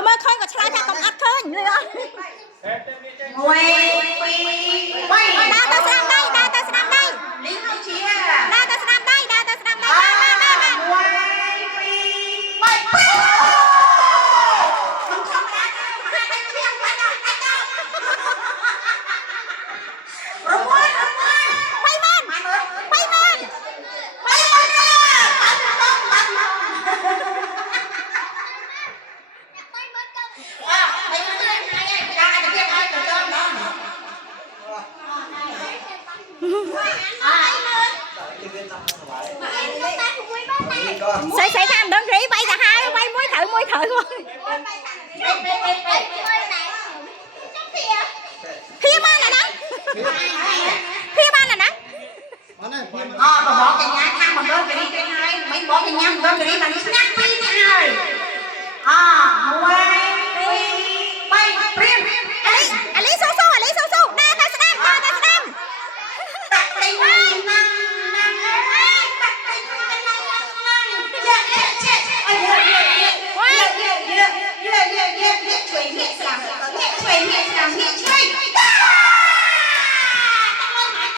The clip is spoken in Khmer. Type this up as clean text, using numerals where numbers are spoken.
បើមើលឃើញក៏ឆ្លើយថាកុំអត់ឃើញលឺអត់1 2 3ដើរទៅស្ដាំដៃដើរទៅស្ដាំដៃ លីងហើយជាដើរទៅស្ដាំដៃដើរទៅស្ដាំដៃ1 2 3មិនធម្មតាទេមហាដៃឈៀងបាត់ដល់អាចដល់រងួន30000ស្អីស្អីថាមិនដឹងរីវាយទៅហើយវាយមួយត្រូវមួយត្រូវភីបានណាភីបានណាអូបើបងកញ្ញាខាងមកដល់គេរីគេហើយមិនបងកញ្ញាមកដល់គេរីបានស្នាប់ពីនេះហើយ